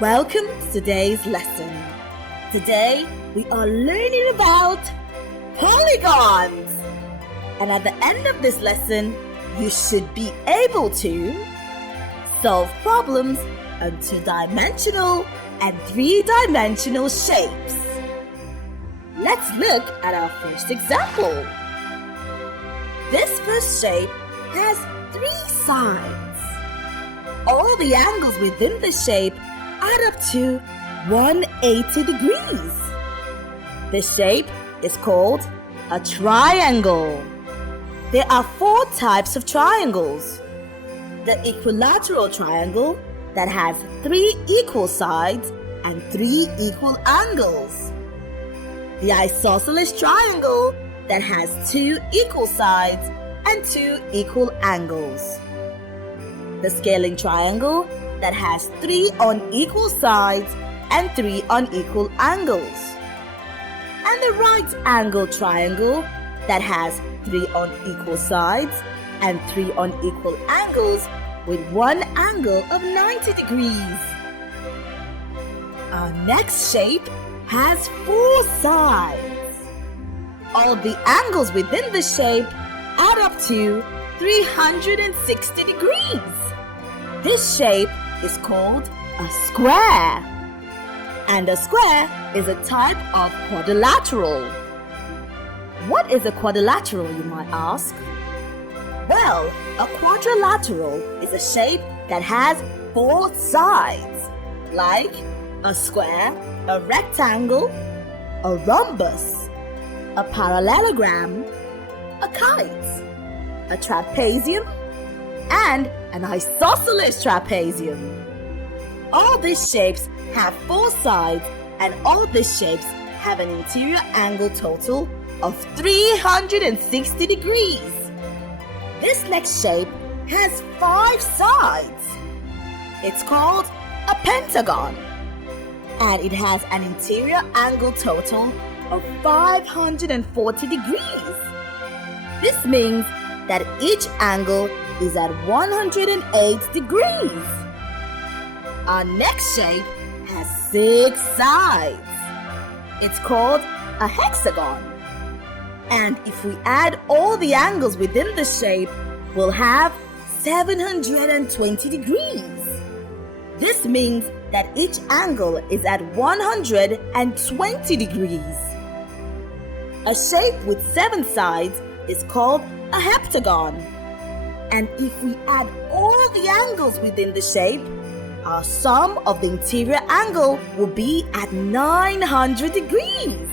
Welcome to today's lesson. Today we are learning about polygons. And at the end of this lesson, you should be able to solve problems on two-dimensional and three-dimensional shapes. Let's look at our first example. This first shape has three sides. All the angles within the shape add up to 180 degrees. The shape is called a triangle. There are four types of triangles. The equilateral triangle that has three equal sides and three equal angles. The isosceles triangle that has two equal sides and two equal angles. The scaling triangle that has three unequal sides and three unequal angles. And the right angle triangle that has three unequal sides and three unequal angles with one angle of 90 degrees. Our next shape has four sides. All the angles within the shape add up to 360 degrees. This shape is called a square. And a square is a type of quadrilateral. What is a quadrilateral, you might ask? Well, a quadrilateral is a shape that has four sides, like a square, a rectangle, a rhombus, a parallelogram, a kite, a trapezium, and an isosceles trapezium. All these shapes have four sides, and all these shapes have an interior angle total of 360 degrees. This next shape has five sides. It's called a pentagon, and it has an interior angle total of 540 degrees. This means that each angle is at 108 degrees. Our next shape has six sides. It's called a hexagon. And if we add all the angles within the shape, we'll have 720 degrees. This means that each angle is at 120 degrees. A shape with seven sides is called a heptagon. And if we add all the angles within the shape, our sum of the interior angle will be at 900 degrees.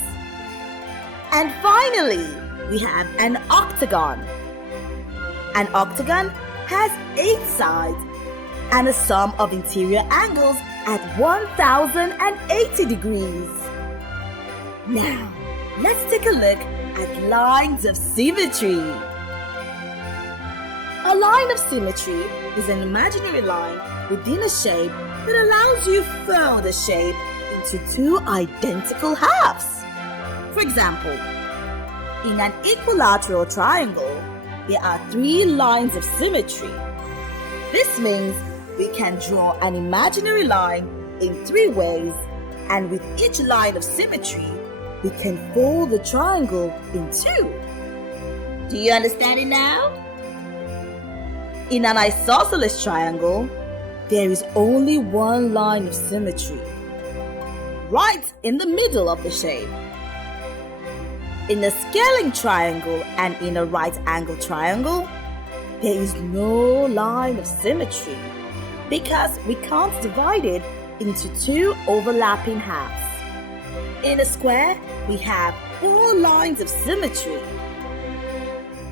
And finally, we have an octagon. An octagon has 8 sides and a sum of interior angles at 1080 degrees. Now, let's take a look at lines of symmetry. A line of symmetry is an imaginary line within a shape that allows you to fold the shape into two identical halves. For example, in an equilateral triangle, there are three lines of symmetry. This means we can draw an imaginary line in three ways, and with each line of symmetry, we can fold the triangle in two. Do you understand it now? In an isosceles triangle, there is only one line of symmetry, right in the middle of the shape. In a scaling triangle and in a right angle triangle, there is no line of symmetry because we can't divide it into two overlapping halves. In a square, we have four lines of symmetry: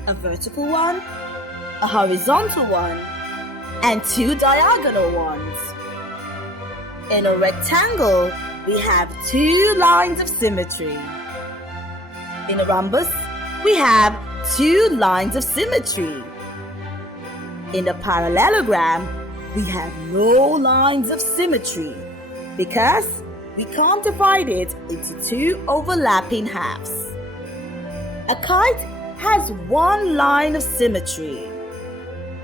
a vertical one, a horizontal one, and two diagonal ones. In a rectangle, we have two lines of symmetry. In a rhombus, we have two lines of symmetry. In a parallelogram, we have no lines of symmetry because we can't divide it into two overlapping halves. A kite has one line of symmetry.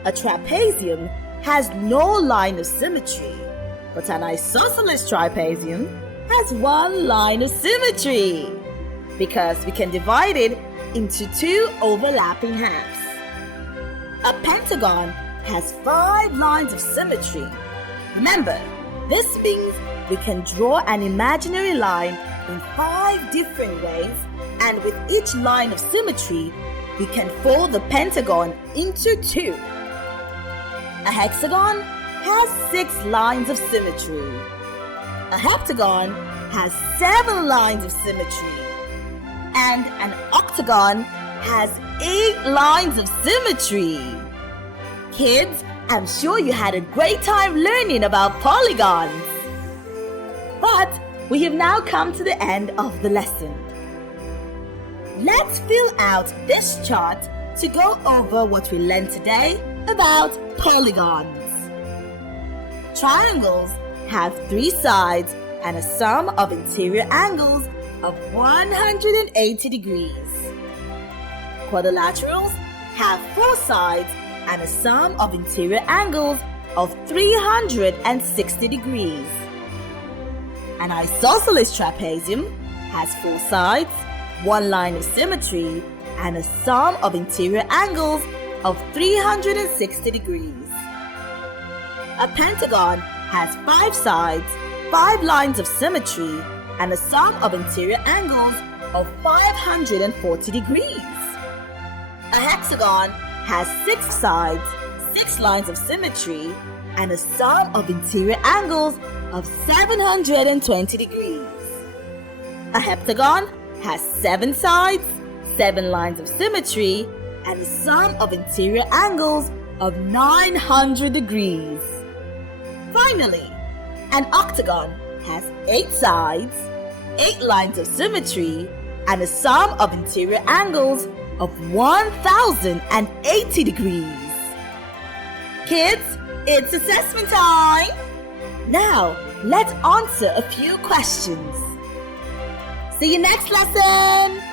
A trapezium has no line of symmetry but an isosceles trapezium has one line of symmetry because we can divide it into two overlapping halves. A pentagon has 5 lines of symmetry. Remember, this means we can draw an imaginary line in 5 different ways, and with each line of symmetry, we can fold the pentagon into 2. A hexagon has 6 lines of symmetry. A heptagon has 7 lines of symmetry. And an octagon has 8 lines of symmetry. Kids, I'm sure you had a great time learning about polygons. But we have now come to the end of the lesson. Let's fill out this chart to go over what we learned today about polygons. Triangles have 3 sides and a sum of interior angles of 180 degrees. Quadrilaterals have 4 sides and a sum of interior angles of 360 degrees. An isosceles trapezium has 4 sides, 1 line of symmetry, and a sum of interior angles of 360 degrees. A pentagon has 5 sides, 5 lines of symmetry, and a sum of interior angles of 540 degrees. A hexagon has 6 sides, 6 lines of symmetry, and a sum of interior angles of 720 degrees. A heptagon has 7 sides, 7 lines of symmetry, and a sum of interior angles of 900 degrees. Finally, an octagon has 8 sides, 8 lines of symmetry, and a sum of interior angles of 1080 degrees. Kids, it's assessment time! Now, let's answer a few questions. See you next lesson!